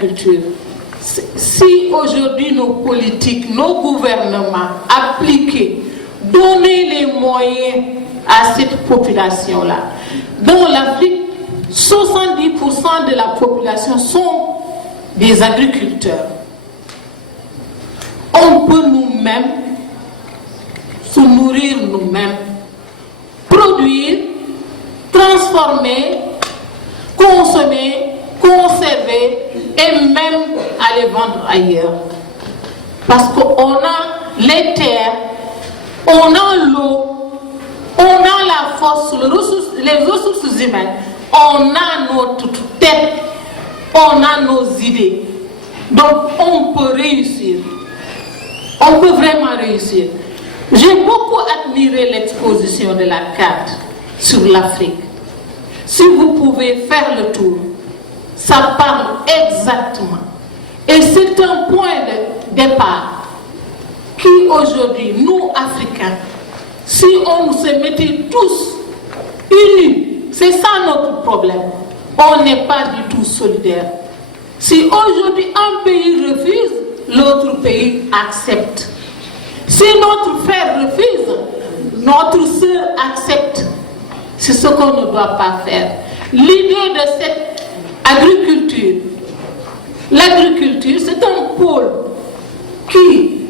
l'agriculture. Si aujourd'hui nos politiques, nos gouvernements appliquaient, donner les moyens à cette population-là, dans l'Afrique, 70% de la population sont des agriculteurs. On peut nous-mêmes se nourrir nous-mêmes, produire, transformer, consommer, conserver et même aller vendre ailleurs. Parce qu'on a les terres, on a l'eau, on a la force, les ressources humaines, on a notre tête, on a nos idées. Donc on peut réussir. On peut vraiment réussir. J'ai beaucoup admiré l'exposition de la carte sur l'Afrique. Si vous pouvez faire le tour, ça parle exactement. Et c'est un point de départ qui aujourd'hui, nous Africains, si on se mettait tous unis, c'est ça notre problème. On n'est pas du tout solidaires. Si aujourd'hui un pays refuse, l'autre pays accepte. Si notre frère refuse, notre sœur accepte. C'est ce qu'on ne doit pas faire. L'idée de cette agriculture, l'agriculture, c'est un pôle qui,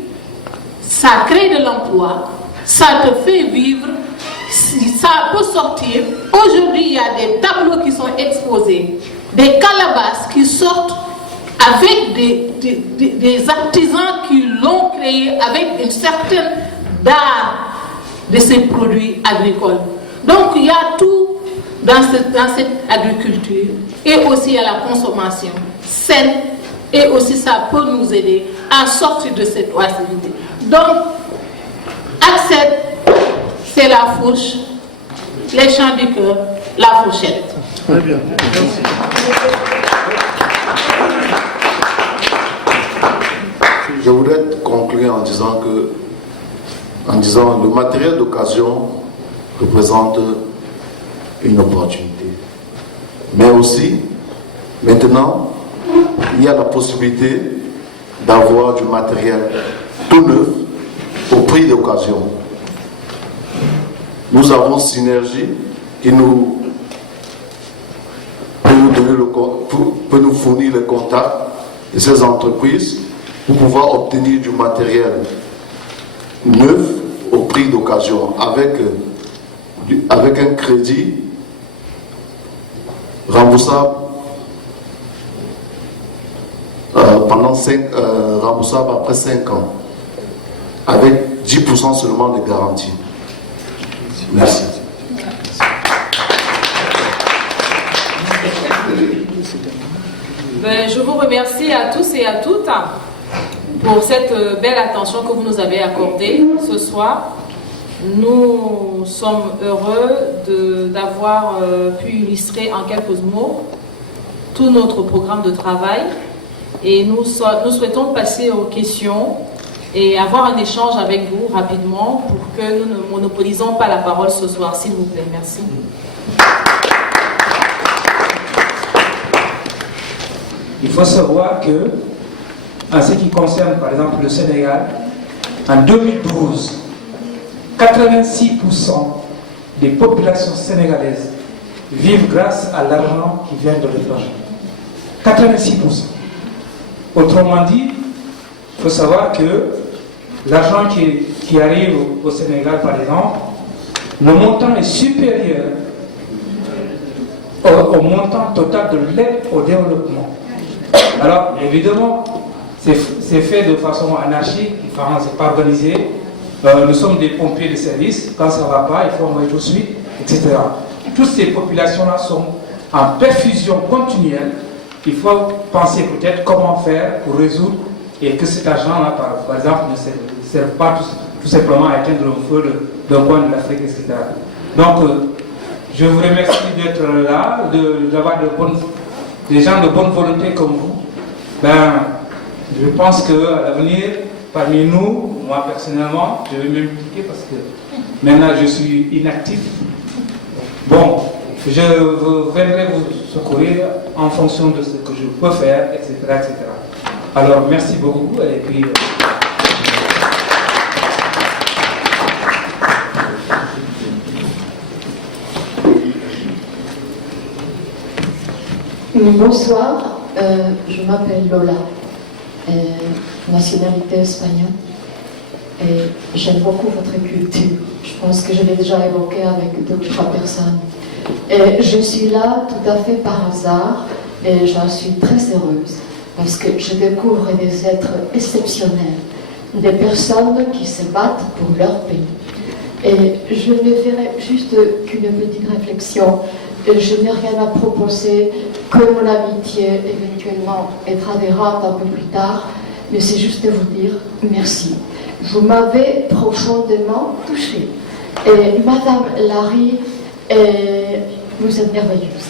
ça crée de l'emploi, ça te fait vivre, ça peut sortir. Aujourd'hui, il y a des tableaux qui sont exposés, des calebasses qui sortent avec des artisans qui l'ont créé avec une certaine art de ces produits agricoles. Donc il y a tout dans cette agriculture et aussi à la consommation saine et aussi ça peut nous aider à sortir de cette oisiveté. Donc, accès, c'est la fourche, les chants du cœur, la fourchette. Très bien. Merci. Je voudrais conclure en disant le matériel d'occasion représente une opportunité. Mais aussi, maintenant, il y a la possibilité d'avoir du matériel tout neuf au prix d'occasion. Nous avons Synergie qui peut nous fournir le contact de ces entreprises pour pouvoir obtenir du matériel neuf au prix d'occasion avec un crédit remboursable remboursable après 5 ans avec 10% seulement de garantie. Merci. Je vous remercie à tous et à toutes pour cette belle attention que vous nous avez accordée ce soir. Nous sommes heureux d'avoir pu illustrer en quelques mots tout notre programme de travail et nous souhaitons passer aux questions et avoir un échange avec vous rapidement pour que nous ne monopolisons pas la parole ce soir, s'il vous plaît. Merci. Il faut savoir que, en ce qui concerne par exemple le Sénégal, en 2012, 86% des populations sénégalaises vivent grâce à l'argent qui vient de l'étranger. 86%. Autrement dit, il faut savoir que l'argent qui arrive au Sénégal, par exemple, le montant est supérieur au montant total de l'aide au développement. Alors, évidemment, c'est fait de façon anarchique, enfin, c'est pas organisé. Nous sommes des pompiers de service, quand ça ne va pas, il faut envoyer tout de suite, etc. Toutes ces populations-là sont en perfusion continuelle. Il faut penser peut-être comment faire pour résoudre et que cet argent-là, par exemple, ne serve pas tout simplement à éteindre le feu d'un coin de l'Afrique, etc. Donc, je vous remercie d'être là, d'avoir des gens de bonne volonté comme vous. Je pense qu'à l'avenir, parmi nous, moi personnellement, je vais m'impliquer parce que maintenant je suis inactif. Bon, je viendrai vous secourir en fonction de ce que je peux faire, etc. etc. Alors, merci beaucoup. Et puis, bonsoir, je m'appelle Lola, nationalité espagnole, et j'aime beaucoup votre culture. Je pense que je l'ai déjà évoqué avec 2 ou 3 personnes. Et je suis là tout à fait par hasard, et j'en suis très heureuse, parce que je découvre des êtres exceptionnels, des personnes qui se battent pour leur pays. Et je ne ferai juste qu'une petite réflexion. Je n'ai rien à proposer, que mon amitié éventuellement être adhérente un peu plus tard, mais c'est juste de vous dire merci. Vous m'avez profondément touchée. Et Madame Larry, vous êtes merveilleuse.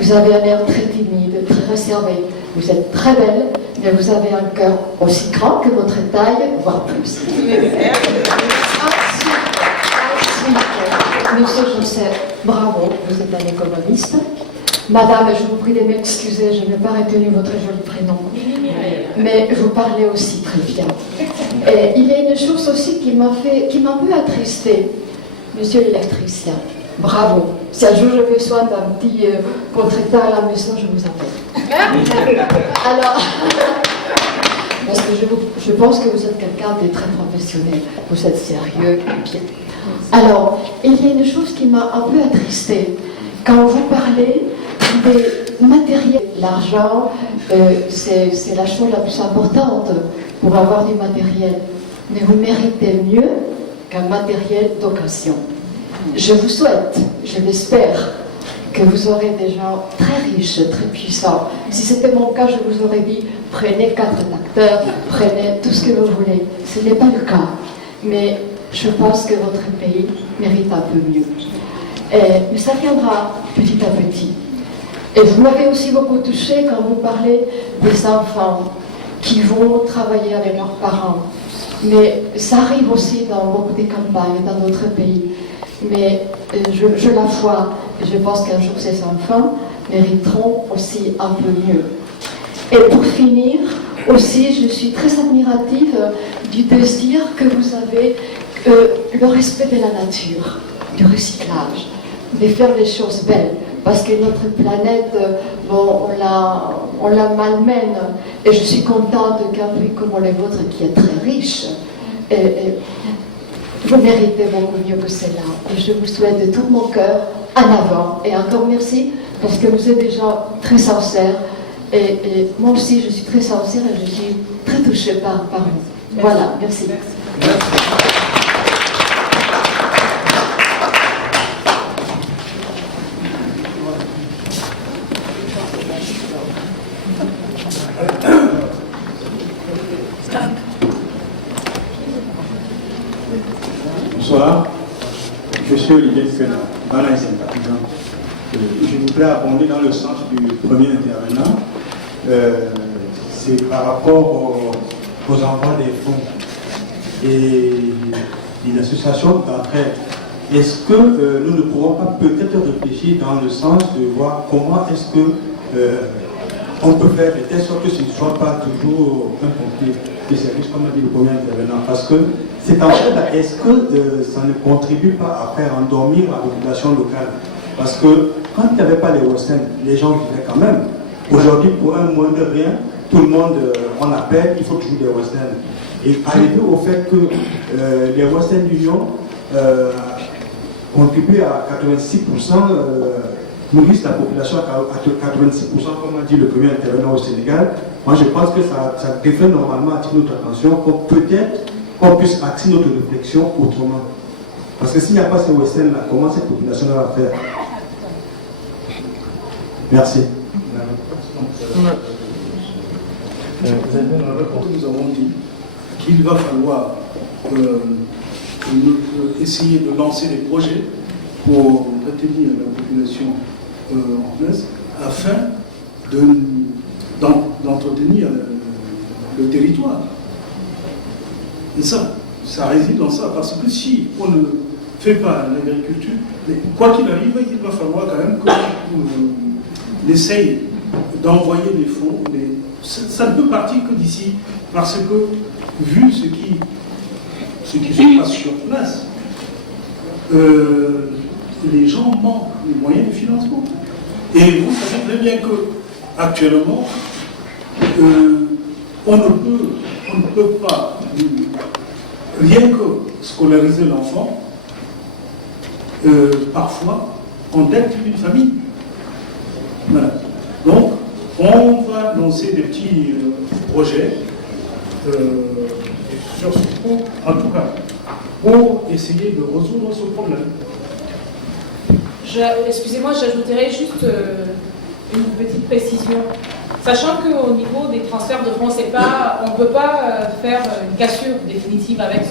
Vous avez un air très timide, très réservé. Vous êtes très belle, mais vous avez un cœur aussi grand que votre taille, voire plus. Monsieur Joseph, bravo, vous êtes un économiste. Madame, je vous prie de m'excuser, je n'ai pas retenu votre joli prénom. Mais vous parlez aussi très bien. Et il y a une chose aussi qui m'a un peu attristée. Monsieur l'électricien, bravo. Si un jour j'ai besoin d'un petit contre-état à la maison, je vous appelle. Alors, parce que je pense que vous êtes quelqu'un de très professionnel. Vous êtes sérieux et bien. Alors, il y a une chose qui m'a un peu attristée. Quand vous parlez des matériels, l'argent, c'est la chose la plus importante pour avoir du matériel. Mais vous méritez mieux qu'un matériel d'occasion. Je vous souhaite, je l'espère, que vous aurez des gens très riches, très puissants. Si c'était mon cas, je vous aurais dit, prenez 4 acteurs, prenez tout ce que vous voulez. Ce n'est pas le cas. Mais je pense que votre pays mérite un peu mieux. Mais ça viendra petit à petit. Et vous m'avez aussi beaucoup touché quand vous parlez des enfants qui vont travailler avec leurs parents. Mais ça arrive aussi dans beaucoup de campagnes, dans notre pays. Mais je la vois, et je pense qu'un jour ces enfants mériteront aussi un peu mieux. Et pour finir, aussi, je suis très admirative du désir que vous avez, le respect de la nature, du recyclage, de faire des choses belles. Parce que notre planète, bon, on la malmène. Et je suis contente qu'un pays comme le vôtre, qui est très riche, vous méritez beaucoup mieux que cela. Et je vous souhaite de tout mon cœur en avant. Et encore merci, parce que vous êtes des gens très sincères. Et moi aussi, je suis très sincère et je suis très touchée par vous. Voilà, merci. Merci. Bonsoir, je suis Olivier Fena, Ghana et sympathisant. Je voudrais abonder dans le sens du premier intervenant. C'est par rapport aux envois des fonds et des associations d'entraide. Est-ce que nous ne pourrons pas peut-être réfléchir dans le sens de voir comment est-ce que on peut faire de telle sorte que ce ne soit pas toujours un conflit de service, comme a dit le premier intervenant, parce que cet entraide-là, est-ce que ça ne contribue pas à faire endormir la population locale? Parce que quand il n'y avait pas les Western, les gens vivaient quand même. Aujourd'hui, pour un moindre rien, tout le monde, on appelle, il faut toujours des Western. Et arriver au fait que les Western Union contribuent à 86%, nourrissent la population à 86%, comme a dit le premier intervenant au Sénégal, moi je pense que ça devrait normalement attirer notre attention pour peut-être qu'on puisse axer notre réflexion autrement. Parce que s'il n'y a pas ces Western-là, comment cette population va faire? Merci. Nous avons dit qu'il va falloir essayer de lancer des projets pour retenir la population en place afin d'entretenir le territoire. Et ça réside dans ça, parce que si on ne fait pas l'agriculture, quoi qu'il arrive, il va falloir quand même qu'on essaye d'envoyer les fonds. Ça ne peut partir que d'ici, parce que, vu ce qui se passe sur place, les gens manquent les moyens de financement. Et vous savez très bien qu'actuellement, on ne peut pas, rien que scolariser l'enfant, parfois, on dette une famille. Voilà. Donc, on va lancer des petits projets sur ce point, en tout cas, pour essayer de résoudre ce problème. Excusez-moi, j'ajouterai juste une petite précision. Sachant qu'au niveau des transferts de fonds, on ne peut pas faire une cassure définitive avec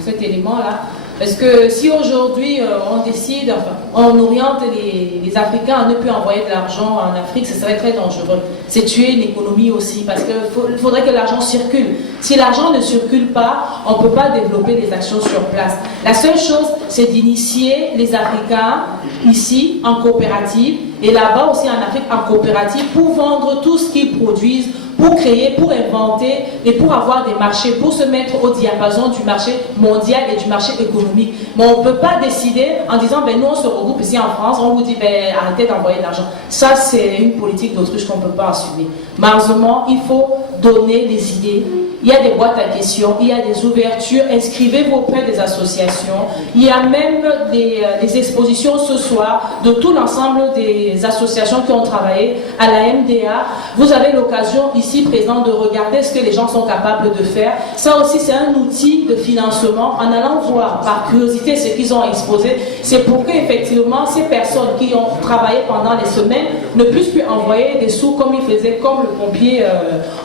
cet élément-là. Parce que si aujourd'hui on décide, enfin, on oriente les Africains à ne plus envoyer de l'argent en Afrique, ce serait très dangereux. C'est tuer une économie aussi, parce qu'il faudrait que l'argent circule. Si l'argent ne circule pas, on ne peut pas développer des actions sur place. La seule chose, c'est d'initier les Africains ici en coopérative et là-bas aussi en Afrique en coopérative pour vendre tout ce qu'ils produisent, pour créer, pour inventer et pour avoir des marchés, pour se mettre au diapason du marché mondial et du marché économique. Mais on ne peut pas décider en disant, ben nous on se regroupe ici en France, on vous dit, ben arrêtez d'envoyer de l'argent. Ça c'est une politique d'autruche qu'on ne peut pas assumer. Malheureusement, il faut donner des idées. Il y a des boîtes à questions, il y a des ouvertures, inscrivez-vous auprès des associations. Il y a même des expositions ce soir de tout l'ensemble des associations qui ont travaillé à la MDA. Vous avez l'occasion ici présent de regarder ce que les gens sont capables de faire. Ça aussi c'est un outil de financement. En allant voir par curiosité ce qu'ils ont exposé, c'est pour qu'effectivement ces personnes qui ont travaillé pendant des semaines ne puissent plus envoyer des sous comme ils faisaient, comme le pompier,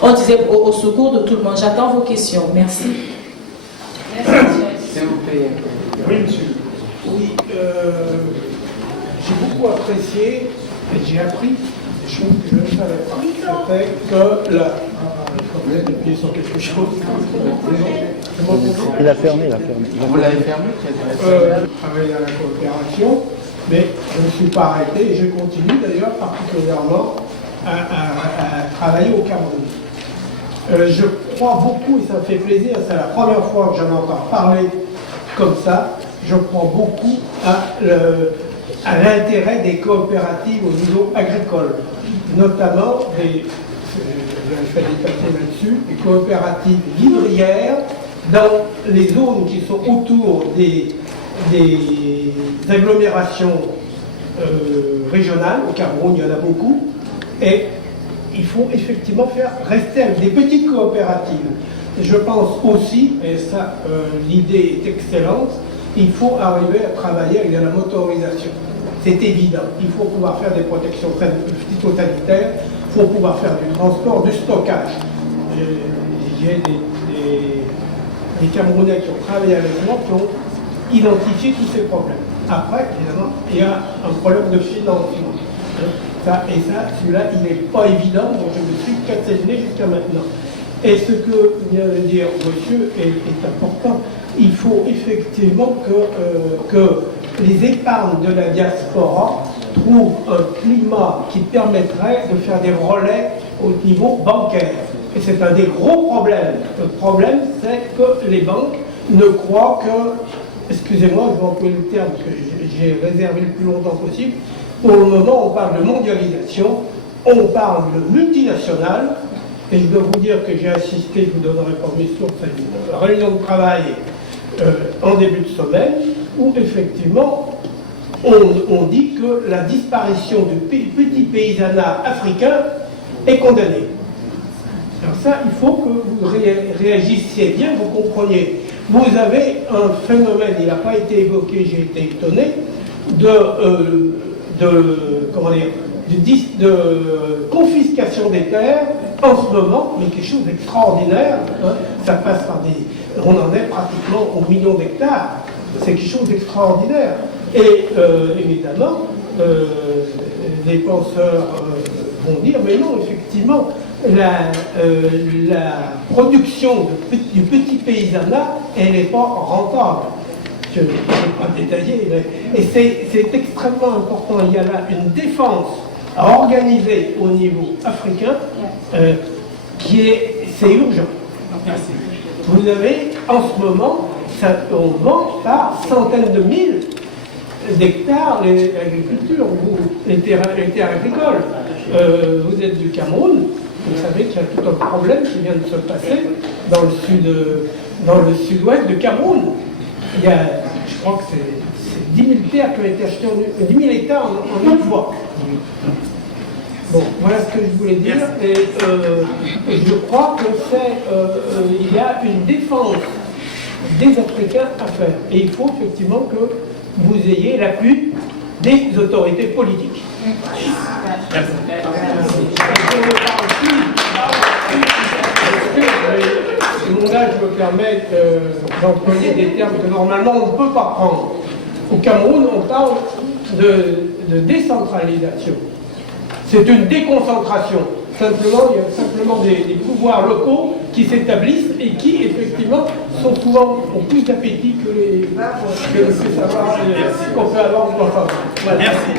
on disait au secours de tout le monde. J'attends vos questions. Merci. S'il vous plaît. Oui, monsieur. Oui, j'ai beaucoup apprécié et j'ai appris des choses que je ne savais pas. C'est que vous êtes appuyé sur quelque chose. Il a fermé, Vous l'avez fermé? Je travaille à la coopération, mais je ne suis pas arrêté et je continue d'ailleurs particulièrement à travailler au Cameroun. Je crois beaucoup, et ça me fait plaisir, c'est la première fois que j'en entends parler comme ça, je crois beaucoup à l'intérêt des coopératives au niveau agricole, notamment je fais des papiers là-dessus, des coopératives vivrières dans les zones qui sont autour des agglomérations régionales. Au Cameroun, il y en a beaucoup, et il faut effectivement faire rester avec des petites coopératives. Je pense aussi, et ça, l'idée est excellente, il faut arriver à travailler avec de la motorisation. C'est évident. Il faut pouvoir faire des protections phytosanitaires, il faut pouvoir faire du transport, du stockage. J'ai des Camerounais qui ont travaillé avec moi qui ont identifié tous ces problèmes. Après, évidemment, il y a un problème de financement. Celui-là, il n'est pas évident, donc je me suis cassané jusqu'à maintenant. Et ce que vient de dire monsieur est important. Il faut effectivement que les épargnes de la diaspora trouvent un climat qui permettrait de faire des relais au niveau bancaire. Et c'est un des gros problèmes. Le problème, c'est que les banques ne croient que, excusez-moi, je vais employer le terme que j'ai réservé le plus longtemps possible. Pour le moment, on parle de mondialisation, on parle de multinationales, et je dois vous dire que j'ai assisté, je vous donnerai pas mes sources, à une réunion de travail en début de semaine, où effectivement, on dit que la disparition du petit paysanat africain est condamnée. Alors ça, il faut que vous réagissiez bien, vous compreniez. Vous avez un phénomène, il n'a pas été évoqué, j'ai été étonné, de confiscation des terres en ce moment, mais quelque chose d'extraordinaire. Hein, ça passe par on en est pratiquement au million d'hectares. C'est quelque chose d'extraordinaire. Et évidemment, les penseurs vont dire, mais non, effectivement, la production du petit paysanat, elle n'est pas rentable. Je ne vais pas détailler, et c'est extrêmement important. Il y a là une défense à organiser au niveau africain, c'est urgent. Vous avez en ce moment, on vend par centaines de mille d'hectares l'agriculture, les terres agricoles. Vous êtes du Cameroun, vous savez qu'il y a tout un problème qui vient de se passer dans le sud-ouest du Cameroun. Il y a, je crois que c'est 10 000 terres qui ont été achetées, 10 000 hectares en une fois. Bon, voilà ce que je voulais dire. Et je crois que il y a une défense des Africains à faire. Et il faut effectivement que vous ayez l'appui des autorités politiques. Là, je me permets d'employer des termes que normalement on ne peut pas prendre. Au Cameroun, on parle de décentralisation. C'est une déconcentration. Simplement, il y a simplement des pouvoirs locaux qui s'établissent et qui, effectivement, ont plus d'appétit que le savoir qu'on peut avoir en enfant. Voilà. Merci.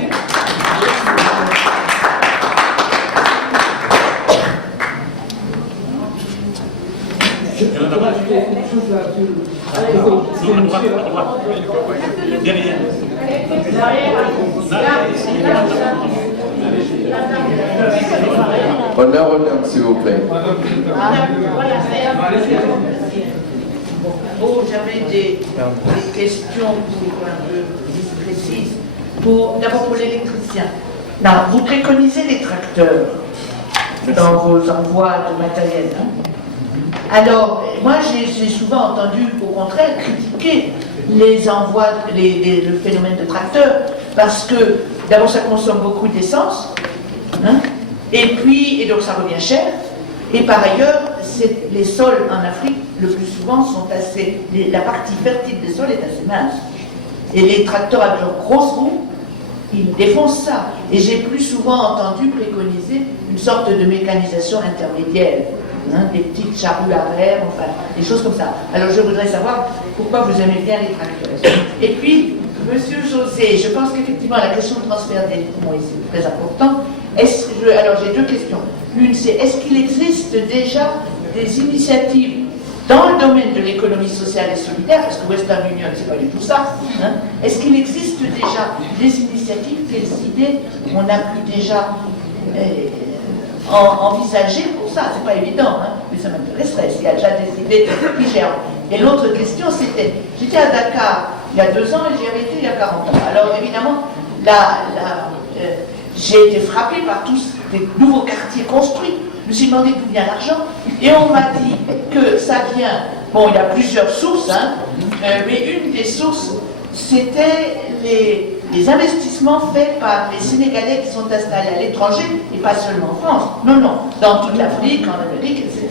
Honneur, s'il vous plaît. Oh, j'avais des questions un peu précises. D'abord pour l'électricien. Vous préconisez les tracteurs dans vos envois de matériel. Alors, moi j'ai souvent entendu au contraire critiquer les envois, le phénomène de tracteurs, parce que d'abord ça consomme beaucoup d'essence, et donc ça revient cher, et par ailleurs, les sols en Afrique, le plus souvent, sont la partie fertile des sols est assez mince. Et les tracteurs avec leurs grosses roues, ils défoncent ça. Et j'ai plus souvent entendu préconiser une sorte de mécanisation intermédiaire. Des petites charrues à air, enfin, des choses comme ça. Alors je voudrais savoir pourquoi vous aimez bien les tracteurs. Et puis, Monsieur José, je pense qu'effectivement la question de transfert des fonds est très importante. Alors j'ai deux questions. L'une c'est, est-ce qu'il existe déjà des initiatives dans le domaine de l'économie sociale et solidaire, parce que Western Union c'est pas du tout ça, est-ce qu'il existe déjà des initiatives, quelles idées on a pu déjà envisager pour ça? C'est pas évident, mais ça m'intéresserait s'il y a déjà des idées qui gèrent. Et l'autre question c'était, j'étais à Dakar il y a 2 ans et j'y avais été il y a 40 ans. Alors évidemment, j'ai été frappée par tous ces nouveaux quartiers construits. Je me suis demandé d'où vient l'argent et on m'a dit que ça vient, bon il y a plusieurs sources, mais une des sources c'était les investissements faits par les Sénégalais qui sont installés à l'étranger, et pas seulement en France, non, dans toute l'Afrique, en Amérique, etc.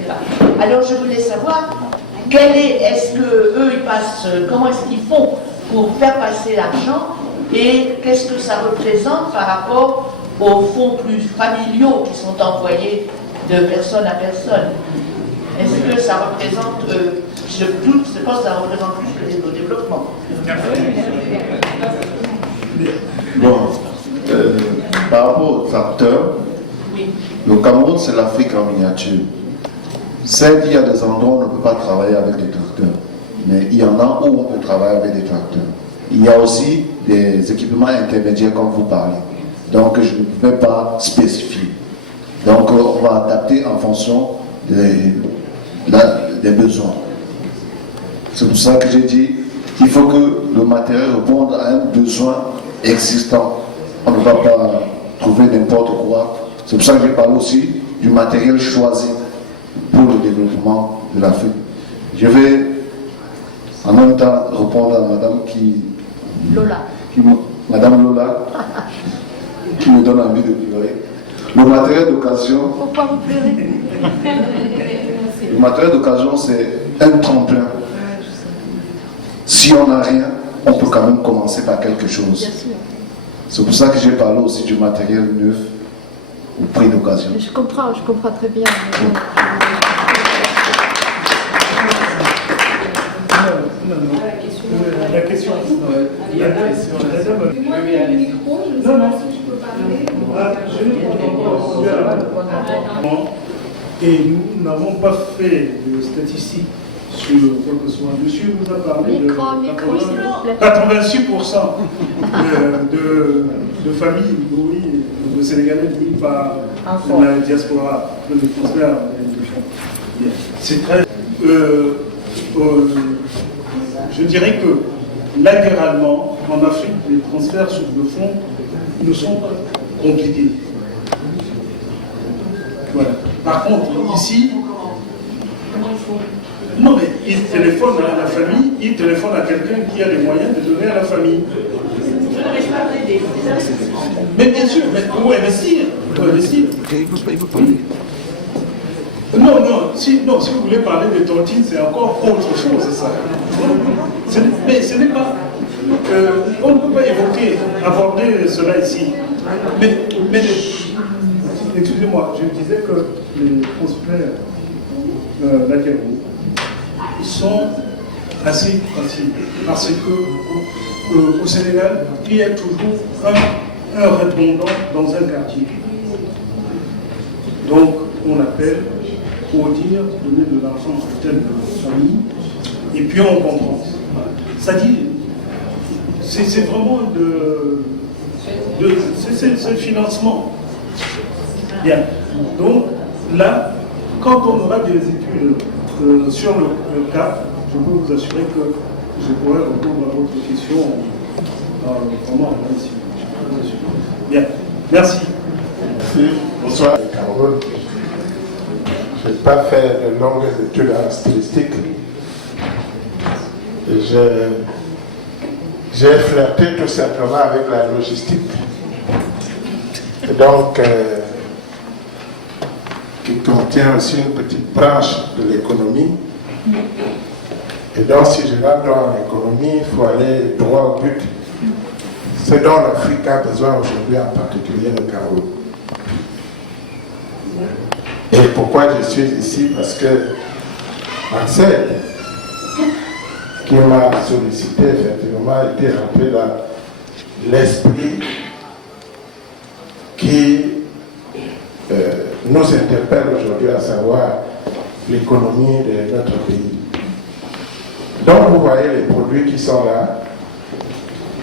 Alors je voulais savoir, est-ce que eux ils passent, comment est-ce qu'ils font pour faire passer l'argent, et qu'est-ce que ça représente par rapport aux fonds plus familiaux qui sont envoyés de personne à personne? Est-ce que ça représente, je pense que ça représente plus que le développement. Bon, par rapport aux tracteurs, le Cameroun c'est l'Afrique en miniature. Certes, il y a des endroits où on ne peut pas travailler avec des tracteurs, mais il y en a où on peut travailler avec des tracteurs. Il y a aussi des équipements intermédiaires comme vous parlez. Donc je ne peux pas spécifier. Donc on va adapter en fonction des besoins. C'est pour ça que j'ai dit qu'il faut que le matériel réponde à un besoin existant. On ne va pas trouver n'importe quoi. C'est pour ça que j'ai parlé aussi du matériel choisi pour le développement de l'Afrique. Je vais en même temps répondre à Madame Madame Lola, qui me donne envie de pleurer. Le matériel d'occasion. Pourquoi vous pleurez? Le matériel d'occasion, c'est un tremplin. Si on n'a rien, on peut quand même commencer par quelque chose. C'est pour ça que j'ai parlé aussi du matériel neuf au prix d'occasion. Je comprends très bien. La question. Moi, il y a le micro, je ne sais pas si je peux parler. Et nous n'avons pas fait de statistiques sur quoi que ce soit. Monsieur nous a parlé de 86% de familles nourries, de Sénégalais nourris par la diaspora, le transfert de fonds. C'est très... je dirais que latéralement, en Afrique, les transferts de fonds ne sont pas compliqués. Voilà. Par contre, ici, non, mais il téléphone à la famille, il téléphone à quelqu'un qui a les moyens de donner à la famille. Mais bien sûr, mais il faut investir. Il faut investir. Non, si vous voulez parler de tontine, c'est encore autre chose, ça. Mais ce n'est pas... on ne peut pas aborder cela ici. Mais excusez-moi, je disais que les consulaires latéraux sont assez faciles. Parce que au Sénégal, il y a toujours un répondant dans un quartier. Donc, on appelle pour dire, donner de l'argent à telle famille, et puis on comprend. Ça dit, c'est vraiment c'est le financement. Bien. Donc, là, quand on aura des études sur le cas, je peux vous assurer que je pourrai répondre à votre question vraiment ici. Bien. Merci. Merci. Bonsoir. Cameroun. Je n'ai pas fait de longues études en statistique. J'ai flirté tout simplement avec la logistique. Et donc, qui contient aussi une petite branche de l'économie. Et donc, si je rentre dans l'économie, il faut aller droit au but. Ce dont l'Afrique a besoin aujourd'hui, en particulier le Cameroun. Et pourquoi je suis ici? Parce que Marcel, qui m'a sollicité, effectivement, a été rentré dans l'esprit qui nous interpelle aujourd'hui, à savoir l'économie de notre pays. Donc vous voyez les produits qui sont là.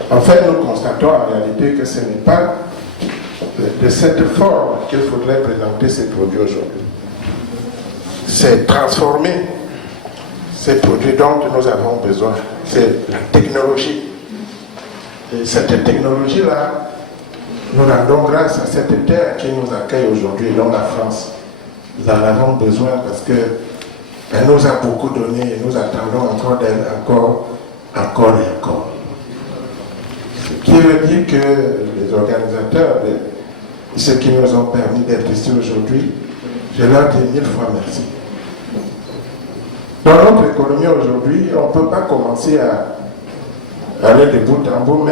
En fait, nous constatons en réalité que ce n'est pas de cette forme qu'il faudrait présenter ces produits aujourd'hui. C'est transformer ces produits dont nous avons besoin. C'est la technologie. Et cette technologie-là, nous rendons grâce à cette terre qui nous accueille aujourd'hui, donc la France. Nous en avons besoin parce qu'elle nous a beaucoup donné et nous attendons encore d'elle, encore et encore. Ce qui veut dire que les organisateurs, ceux qui nous ont permis d'être ici aujourd'hui, je leur dis 1000 fois merci. Dans notre économie aujourd'hui, on ne peut pas commencer à aller de bout en bout.